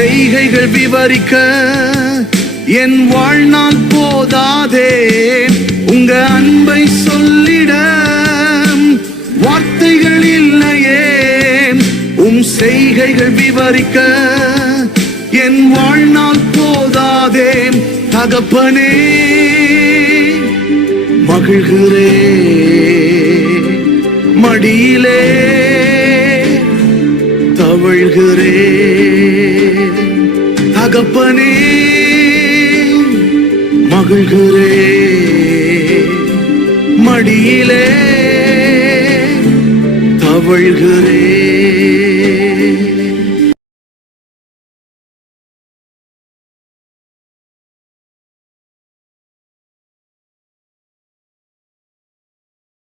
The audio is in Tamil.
செய்கைகள் விவரிக்க என் வாழ்நாள் போதாதே. உங்க அன்பை சொல்லிட வார்த்தைகள் இல்லையே. செய்கைகள் விவரிக்க என் வாழ்நாள் போதாதே. தகப்பனே மகிழ்கிறே, மடியிலே தவழ்கிறே. தகப்பனே மகிழ்கிறே, மடியிலே தவழ்கிறே.